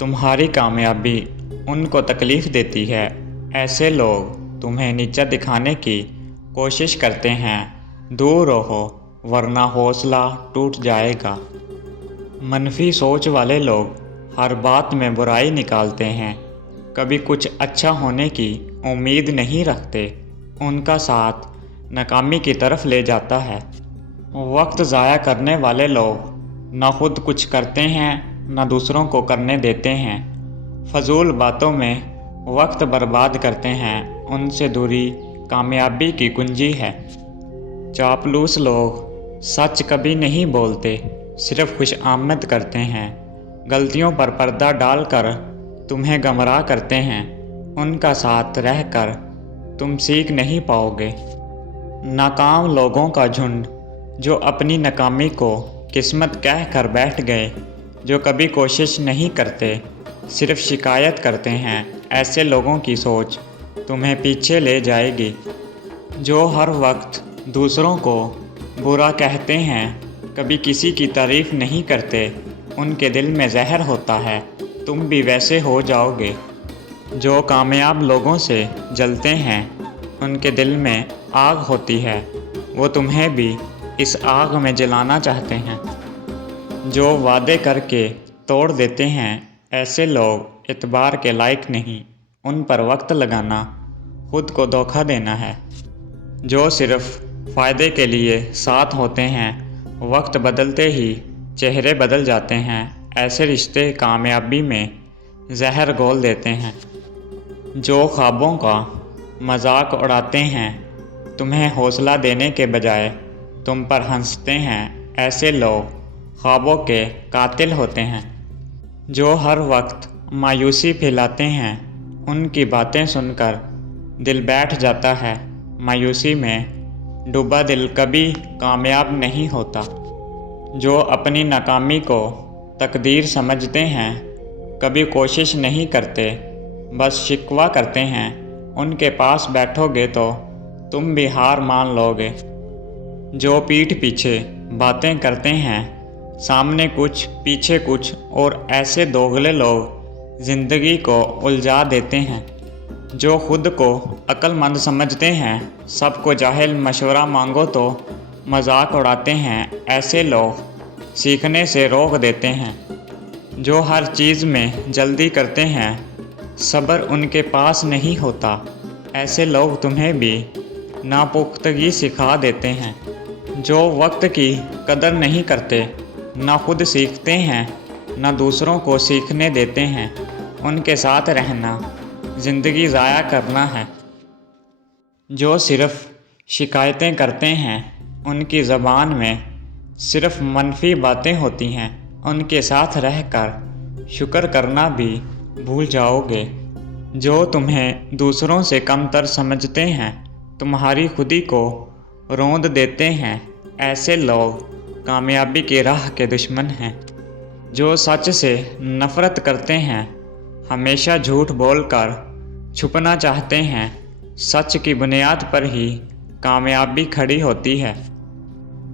तुम्हारी कामयाबी उनको तकलीफ़ देती है। ऐसे लोग तुम्हें नीचा दिखाने की कोशिश करते हैं। दूर रहो वरना हौसला टूट जाएगा। मनफी सोच वाले लोग हर बात में बुराई निकालते हैं, कभी कुछ अच्छा होने की उम्मीद नहीं रखते। उनका साथ नाकामी की तरफ ले जाता है। वक्त ज़ाया करने वाले लोग न खुद कुछ करते हैं न दूसरों को करने देते हैं। फजूल बातों में वक्त बर्बाद करते हैं, उनसे दूरी कामयाबी की कुंजी है। चापलूस लोग सच कभी नहीं बोलते, सिर्फ खुशामद करते हैं। गलतियों पर पर्दा डालकर तुम्हें गमराह करते हैं। उनका साथ रहकर तुम सीख नहीं पाओगे। नाकाम लोगों का झुंड जो अपनी नाकामी को किस्मत कह कर बैठ गए, जो कभी कोशिश नहीं करते, सिर्फ शिकायत करते हैं। ऐसे लोगों की सोच तुम्हें पीछे ले जाएगी। जो हर वक्त दूसरों को बुरा कहते हैं, कभी किसी की तारीफ़ नहीं करते, उनके दिल में जहर होता है। तुम भी वैसे हो जाओगे। जो कामयाब लोगों से जलते हैं, उनके दिल में आग होती है, वो तुम्हें भी इस आग में जलाना चाहते हैं। जो वादे करके तोड़ देते हैं, ऐसे लोग एतबार के लायक नहीं। उन पर वक्त लगाना खुद को धोखा देना है। जो सिर्फ फ़ायदे के लिए साथ होते हैं, वक्त बदलते ही चेहरे बदल जाते हैं। ऐसे रिश्ते कामयाबी में जहर घोल देते हैं। जो ख्वाबों का मजाक उड़ाते हैं, तुम्हें हौसला देने के बजाय तुम पर हंसते हैं, ऐसे लोग ख्वाबों के कातिल होते हैं। जो हर वक्त मायूसी फैलाते हैं, उनकी बातें सुनकर दिल बैठ जाता है। मायूसी में डूबा दिल कभी कामयाब नहीं होता। जो अपनी नाकामी को तकदीर समझते हैं, कभी कोशिश नहीं करते, बस शिकवा करते हैं, उनके पास बैठोगे तो तुम भी हार मान लोगे। जो पीठ पीछे बातें करते हैं, सामने कुछ पीछे कुछ, और ऐसे दोगले लोग ज़िंदगी को उलझा देते हैं। जो खुद को अक्लमंद समझते हैं, सबको जाहिल मशवरा मांगो तो मजाक उड़ाते हैं, ऐसे लोग सीखने से रोक देते हैं। जो हर चीज़ में जल्दी करते हैं, सब्र उनके पास नहीं होता, ऐसे लोग तुम्हें भी नापुख्तगी सिखा देते हैं। जो वक्त की कदर नहीं करते, ना खुद सीखते हैं ना दूसरों को सीखने देते हैं, उनके साथ रहना ज़िंदगी ज़ाया करना है। जो सिर्फ़ शिकायतें करते हैं, उनकी ज़बान में सिर्फ़ मनफी बातें होती हैं, उनके साथ रहकर शुक्र करना भी भूल जाओगे। जो तुम्हें दूसरों से कमतर समझते हैं, तुम्हारी खुदी को रौंद देते हैं, ऐसे लोग कामयाबी की राह के दुश्मन हैं। जो सच से नफ़रत करते हैं, हमेशा झूठ बोलकर छुपना चाहते हैं, सच की बुनियाद पर ही कामयाबी खड़ी होती है।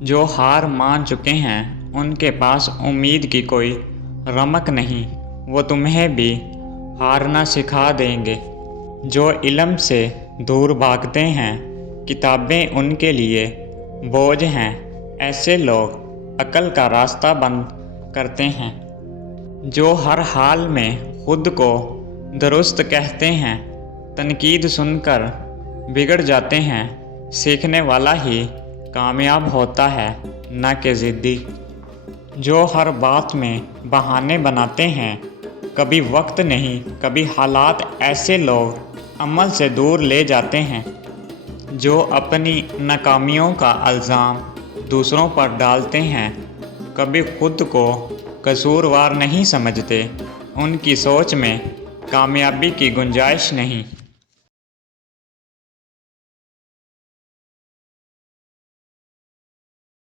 जो हार मान चुके हैं, उनके पास उम्मीद की कोई रमक नहीं, वो तुम्हें भी हारना सिखा देंगे। जो इल्म से दूर भागते हैं, किताबें उनके लिए बोझ हैं, ऐसे लोग अक्ल का रास्ता बंद करते हैं। जो हर हाल में खुद को दुरुस्त कहते हैं, तनकीद सुनकर बिगड़ जाते हैं, सीखने वाला ही कामयाब होता है, न कि ज़िद्दी। जो हर बात में बहाने बनाते हैं, कभी वक्त नहीं कभी हालात, ऐसे लोग अमल से दूर ले जाते हैं। जो अपनी नाकामियों का इल्ज़ाम दूसरों पर डालते हैं, कभी खुद को कसूरवार नहीं समझते, उनकी सोच में कामयाबी की गुंजाइश नहीं।